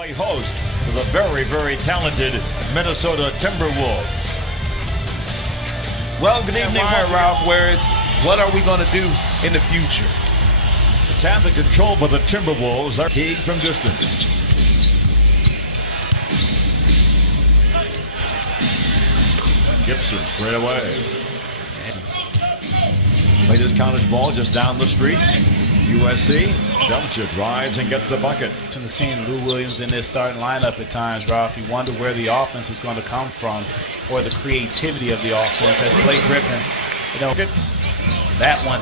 play host to the very, very talented Minnesota Timberwolves. Well, good evening, Ralph, where it's what are we going to do in the future? The tap and control by the Timberwolves. They're teed from distance. Gibson straight away. Played his college ball just down the street. USC. Delcha drives and gets the bucket. To seeing Lou Williams in this starting lineup at times, Ralph, you wonder where the offense is going to come from, or the creativity of the offense. As Blake Griffin, that one.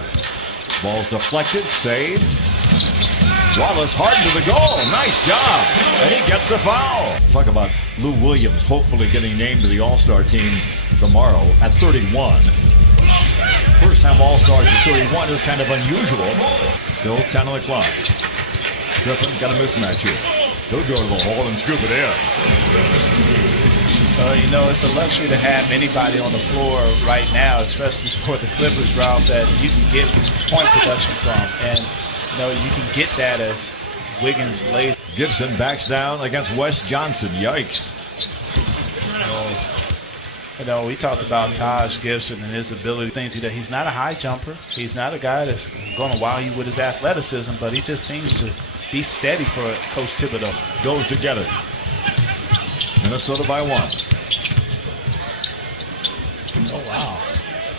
Ball's deflected, saved. Wallace hard to the goal. Nice job. And he gets the foul. Talk about Lou Williams hopefully getting named to the All-Star team tomorrow at 31. First time All-Stars at 31 is kind of unusual. Still 10 on the clock. Griffin got a mismatch here. He'll go to the hole and scoop it in. It's a luxury to have anybody on the floor right now, especially for the Clippers, Ralph, that you can get point production from. And, you can get that as Wiggins lays. Gibson backs down against Wes Johnson. Yikes. We talked about Taj Gibson and his ability. He's not a high jumper. He's not a guy that's going to wow you with his athleticism, but he just seems to be steady for Coach Thibodeau. Goes to get it. Minnesota by 1. Oh, wow.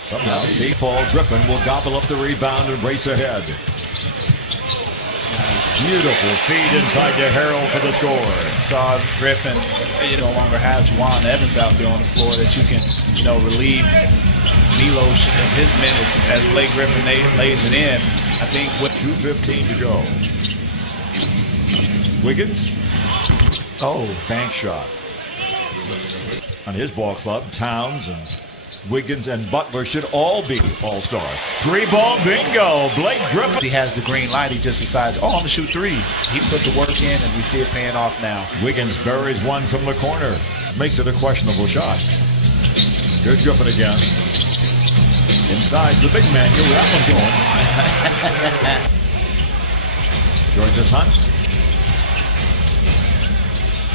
Somehow, T-Fall Griffin will gobble up the rebound and race ahead. Beautiful feed inside to Harrell for the score. Saw Griffin, you no longer have Juwan Evans out there on the floor that you can, relieve Milos of his minutes as Blake Griffin lays it in. I think with 2:15 to go. Wiggins. Oh, bank shot. On his ball club, Towns and Wiggins and Butler should all be all-star. 3-ball bingo. Blake Griffin. He has the green light. He just decides, I'm going to shoot threes. He put the work in, and we see it paying off now. Wiggins buries one from the corner. Makes it a questionable shot. Here's Griffin again. Inside the big man. Here, that one's going. Georges Hunt.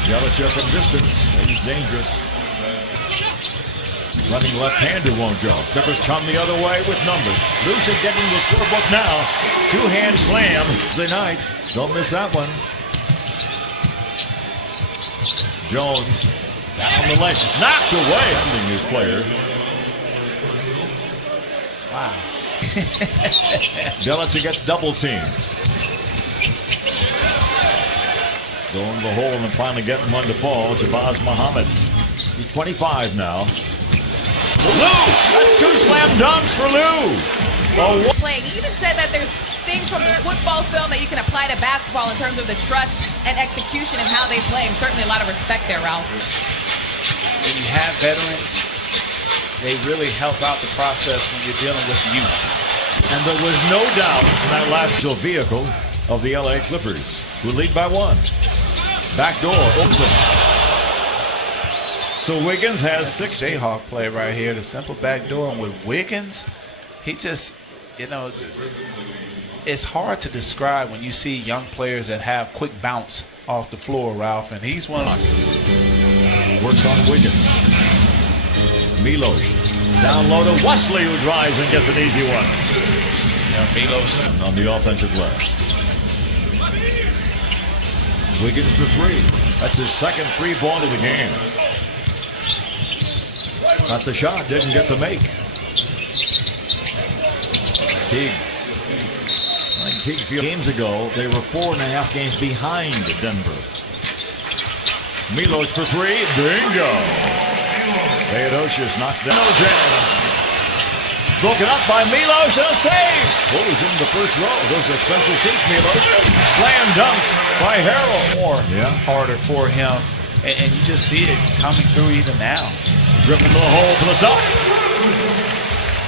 Yelich from distance. He's dangerous. Running left-hander won't go. Clippers come the other way with numbers. Lucic getting the scorebook now. Two-hand slam. Wednesday night. Don't miss that one. Jones down the lane. Knocked away. Ending his player. Wow. Delta gets double-teamed. Going to the hole and finally getting one to fall. Shabazz Muhammad. He's 25 now. Lou! That's 2 slam dunks for Lou! Playing. He even said that there's things from the football film that you can apply to basketball in terms of the trust and execution and how they play. And certainly a lot of respect there, Ralph. When you have veterans, they really help out the process when you're dealing with youth. And there was no doubt in that last vehicle of the LA Clippers, who lead by 1. Back door open. So Wiggins has 6. Jayhawk play right here, the simple back door. And with Wiggins, he just, it's hard to describe when you see young players that have quick bounce off the floor, Ralph. And he's one. Works on Wiggins. Milos down low to Wesley, who drives and gets an easy one. Milos on the offensive left. Wiggins for 3. That's his second 3-ball of the game. Got the shot, didn't get the make. Teague. I think Teague a few games ago, they were 4.5 games behind Denver. Milos for 3, bingo. Theodosius knocks down. No jam. Broken up by Milos and a save. Oh, he's in the first row. Those are expensive seats, Milos. Slam dunk by Harrell. More harder for him. And you just see it coming through even now. Griffin to the hole for the stop.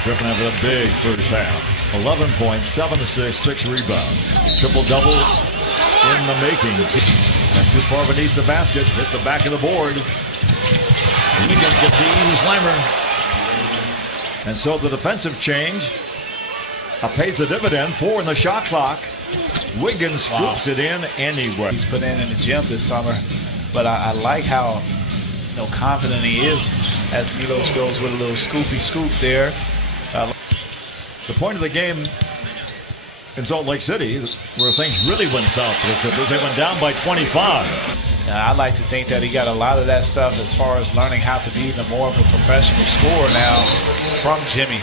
Griffin having a big first half. 11 points, 7 assists, 6 rebounds. Triple-double in the making. Not too far beneath the basket. Hit the back of the board. Wiggins gets the easy slammer. And so the defensive change pays the dividend. 4 in the shot clock. Wiggins scoops it in anyway. He's put in the gym this summer, but I like how confident he is as Milos goes with a little scoopy scoop there. The point of the game in Salt Lake City, where things really went south for the Clippers, they went down by 25. Now, I like to think that he got a lot of that stuff as far as learning how to be even more of a professional scorer now from Jimmy.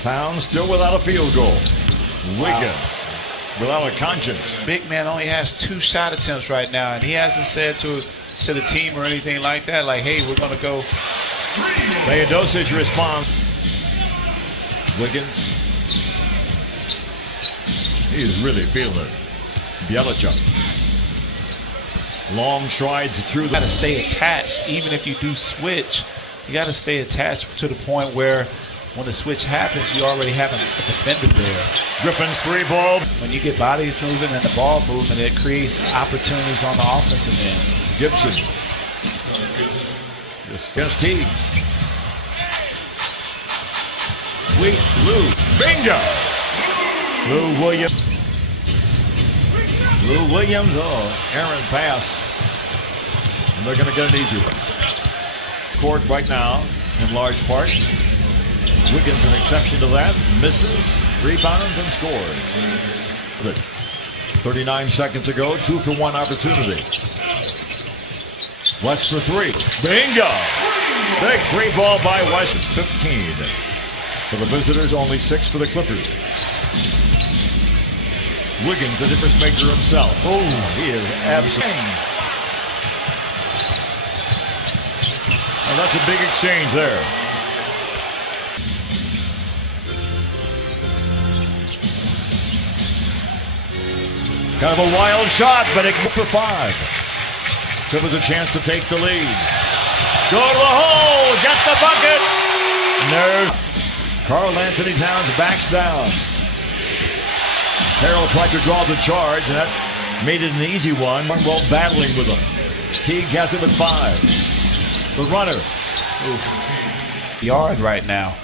Towns still without a field goal. Wiggins without a conscience. Big man only has 2 shot attempts right now, and he hasn't said to the team or anything like that, like, hey, we're going to go. Teodosic responds. Wiggins. He's really feeling it. Bjelica. Long strides through the. You got to stay attached. Even if you do switch, you got to stay attached to the point where when the switch happens, you already have a defender there. Griffin's 3-ball. When you get bodies moving and the ball moving, it creates opportunities on the offensive end. Gibson. Against Teague. Sweet Lou. Bingo! Lou Williams. Lou Williams. Oh, errant pass. And they're going to get an easy one. Court right now, in large part. Wiggins an exception to that. Misses, rebounds, and scores. 39 seconds ago, 2-for-1 opportunity. West for 3. Bingo! Big 3-ball by West. 15 for the visitors, only 6 for the Clippers. Wiggins, the difference maker himself. Oh, he is absolutely. Well, that's a big exchange there. Kind of a wild shot, but it for 5. Clippers a chance to take the lead. Go to the hole, get the bucket. Nerve. Karl Anthony Towns backs down. Harrell tried to draw the charge, and that made it an easy one. Well, battling with him. Teague has it with 5. The runner. Yard right now.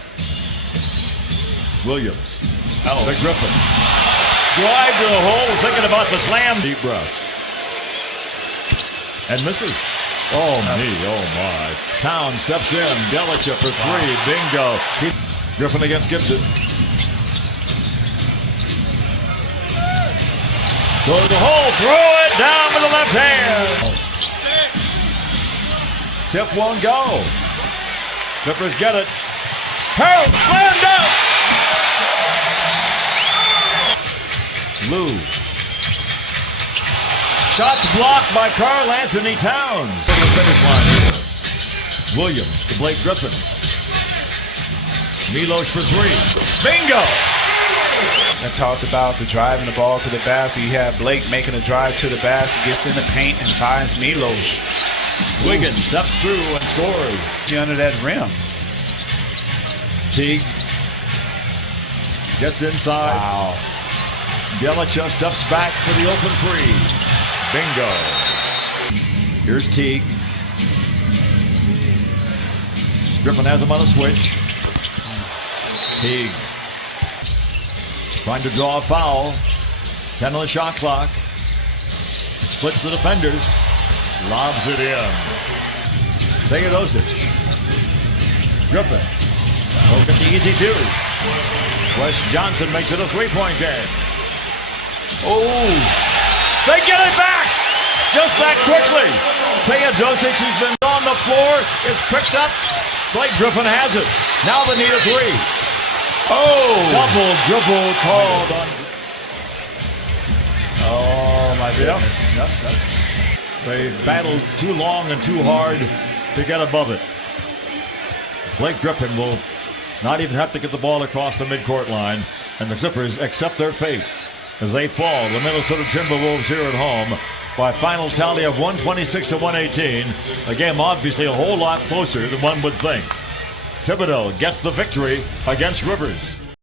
Williams. The Griffin. Drive to the hole, thinking about the slam. Deep breath. And misses. Oh, me. Oh, my. Towns steps in. Bjelica for 3. Bingo. Griffin against Gibson. Go to the hole. Throw it down with the left hand. Tip won't go. Clippers get it. Harold slammed out. Lou. Shots blocked by Karl Anthony Towns. To the finish line. Williams to Blake Griffin. Milos for 3. Bingo! I talked about the driving the ball to the basket. You have Blake making a drive to the basket, gets in the paint, and finds Milos. Wiggins steps through and scores. Under that rim. Teague gets inside. Wow. Bjelica steps back for the open 3. Bingo. Here's Teague. Griffin has him on a switch. Teague trying to draw a foul. 10 on the shot clock. Splits the defenders. Lobs it in. Teodosic. Griffin. Look at the easy 2. Wes Johnson makes it a 3-point game. Oh, they get it back just that quickly. Teodosic has been on the floor, is picked up. Blake Griffin has it. Now they need a 3. Oh, double dribble called on. Oh, my goodness. Yep. They battled too long and too hard to get above it. Blake Griffin will not even have to get the ball across the midcourt line, and the Clippers accept their fate as they fall. The Minnesota Timberwolves here at home by a final tally of 126-118. A game obviously a whole lot closer than one would think. Thibodeau gets the victory against Rivers.